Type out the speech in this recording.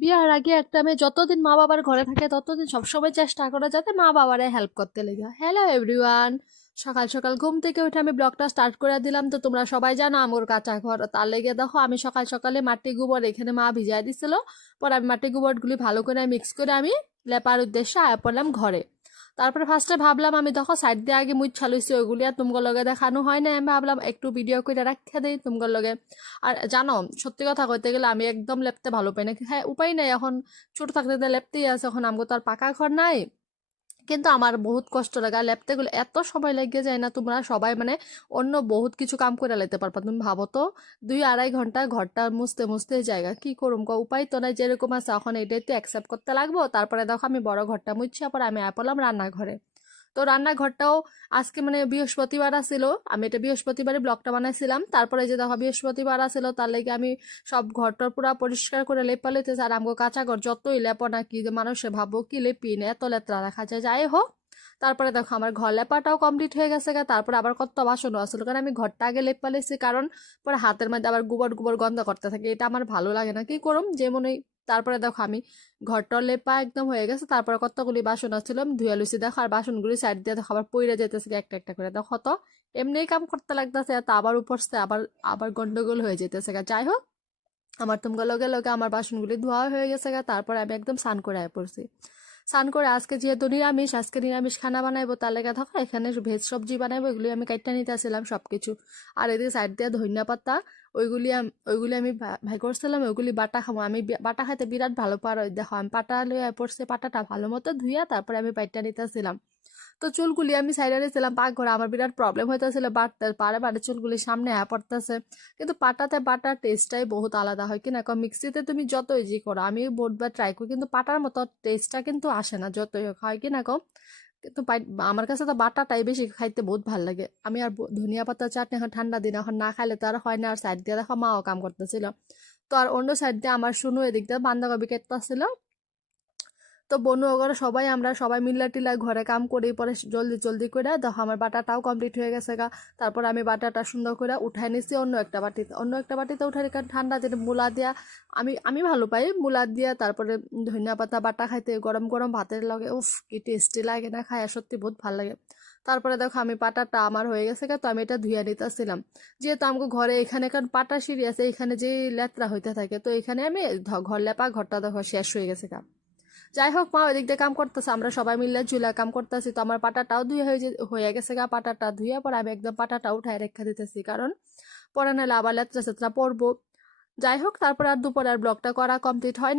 বিয়ার আগে একটা মেয়ে যতদিন মা বাবার ঘরে থাকে, ততদিন সবসময় চেষ্টা করে যাতে মা বাবারে হেল্প করতে লেগে। হ্যালো এভরিওয়ান সকাল সকাল ঘুম থেকে উঠে আমি ব্লগটা স্টার্ট করে দিলাম। তো তোমরা সবাই জানো আমার কাঁচা ঘর। তার লেগে দেখো, আমি সকাল সকালে মাটি গোবর এখানে মা ভিজাই দিছিল। পরে আমি মাটি গোবরগুলি ভালো করে মিক্স করে আমি লেপার উদ্দেশ্যে আয়া পড়লাম ঘরে। তারপরে ফার্স্টে ভাবলাম, আমি দেখো সাইড দিয়ে আগে মুই ছালুইছি ওইগুলি আর তোমার লগে দেখানো হয় না আমি ভাবলাম একটু ভিডিও করে রাখে দেই তোমার লগে। আর জানো, সত্যি কথা কইতে গেলে আমি একদম লেপতে ভালো পাই না। হ্যাঁ উপায় নাই এখন। ছোট থাকতে লেপতেই আছে, এখন আমাকে তো আর পাকা ঘর নাই। কিন্তু আমার বহুত কষ্ট লাগে। আর লেপতে গেলে এত সময় লেগে যায় না, তোমরা সবাই মানে অন্য বহুত কিছু কাম করে লাইতে পারবা। তুমি ভাবো তো, দুই আড়াই ঘণ্টা ঘরটা মুছতে মুছতে জায়গা, কি করুম ক উপায় তো নাই, যেরকম আছে এখন এটাই তো অ্যাকসেপ্ট করতে লাগবো। তারপরে দেখো আমি বড় ঘরটা মুছছি পরে আমি আপলাম রান্নাঘরে। তো রান্নাঘরটাও আজকে মানে বৃহস্পতিবার আসছিল আমি এটা বৃহস্পতিবারে ব্লগটা বানাইছিলাম। তারপরে যে দেখো বৃহস্পতিবার আসছিল তার লেগে আমি সব ঘরটা পুরা পরিষ্কার করে লেপা লইতেছে। আর আমগো কাঁচা ঘর যতই লেপো নাকি মানুষে ভাবো কি লেপি না এত লেতরা দেখা যায়। যাই হোক তারপরে দেখো আমার ঘর লেপাটাও কমপ্লিট হয়ে গেছে তারপরে আবার কত বাসনও আসলো। কারণ আমি ঘরটা আগে লেপা লেছি কারণ পরে হাতের মধ্যে আবার গোবর গোবর গন্ধ করতে থাকে, এটা আমার ভালো লাগে না। কি করুম? যেমন এই তারপরে দেখো আমি ঘরটা লেপা একদম হয়ে গেছে, তারপরে কতগুলি বাসন আসছিল, আমি ধুয়ে লুছি দেখো, আর বাসনগুলি সাইড দিয়ে দেখো আবার পইরে যেতেছে একটা একটা করে। দেখো তো, এমনিই কাম করতে লাগতেছে, তা আবার উপরছে আবার আবার গন্ডগোল হয়ে যেতেছে যাই হোক, আমার তোমরা লগে লগে আমার বাসনগুলি ধোয়া হয়ে গেছে তারপরে আমি একদম স্নান করে পড়ছি। স্নান করে আজকে যেহেতু নিরামিষ, আজকে নিরামিষ খানা বানাইবো, তার লেগে থাকো এখানে ভেজ সবজি বানাইবো এগুলি আমি কাইটটা নিতে আসছিলাম সব কিছু আর এদিকে সাইড দিয়ে ধনিয়া পাতা, ওইগুলি ওইগুলি আমি ভাই করছিলাম, ওইগুলি বাটা খাব আমি বাটা খাইতে বিরাট ভালো পারো দেখো, আমি পাটা লইয়া পড়ছে, পাটাটা ভালো মতো ধুইয়া তারপরে আমি বাইটটা নিতেছিলাম তো চুলগুলি আমি সাইডে রেছিলাম পাকঘরে আমার বিরাট প্রবলেম হইতেছিল বাটতে পারে পারে চুলগুলি সামনে হ্যাঁ পড়তেছে। কিন্তু পাটাতে বাটার টেস্টটাই বহুত আলাদা হয় কিনা কম মিক্সিতে তুমি যতই জি করো, আমি বহুতবার ট্রাই করি, কিন্তু পাটার মতো টেস্টটা কিন্তু আসে না, যতই হোক, হয় কিনা কম কিন্তু আমার কাছে তো বাটাটাই বেশি খাইতে বহুত ভালো লাগে। আমি আর ধনিয়া পাতা, চাটনি এখন ঠান্ডা দিন, এখন না খাইলে তো আর হয় না, আর সাইড দিয়ে দেখো মাও কাম করতেছিল। তো আর অন্য সাইড দিয়ে আমার শুনু এদিক দিয়ে বান্ধাকপি কেটতেছিল তো বনু ওগরে সবাই আমরা সবাই মিল্লা টিল্লা ঘরে কাম করি, পরে জলদি জলদি করে দেখো আমার বাটাটাও কমপ্লিট হয়ে গেছে গা। তারপর আমি বাটাটা সুন্দর করে উঠাই নিছি অন্য একটা বাটিতে। অন্য একটা বাটিতে উঠাই কারণ ঠান্ডা দিনে মূলা দিয়া, আমি আমি ভালো পাই মূলা দিয়া, তারপরে ধনিয়া পাতা বাটা খাইতে গরম গরম ভাতের লাগে, উফ, কি টেস্টি লাগে না খায় সত্যি বহুত ভালো লাগে। তারপরে দেখো আমি পাটাটা আমার হয়ে গেছে গা, তো আমি এটা ধুইয়া নিতেছিলাম। যেহেতু আমাকে ঘরে এখানে, কারণ পাটা সিঁড়ি আছে, এখানে যে লেত্রা হইতে থাকে, তো এখানে আমি ঘর লেপা, ঘরটা দেখো শেষ হয়ে গেছে গা। যাই হোক মা ওইদিক দিয়ে কাম করতেছে, আমরা সবাই মিলে চুলা কাম করতেছি। তো আমার পাটাটাও ধুয়ে হয়ে হয়ে গেছে গা, পাটাটা ধুয়ে পরে আমি একদম পাটাটা উঠায় রেখা দিতেছি। কারণ পরে নাহলে আবার লেত্রা সেত্রা পড়ব যাই হোক তারপর আর দুপুরে আর ব্লগটা করা কমপ্লিট হয়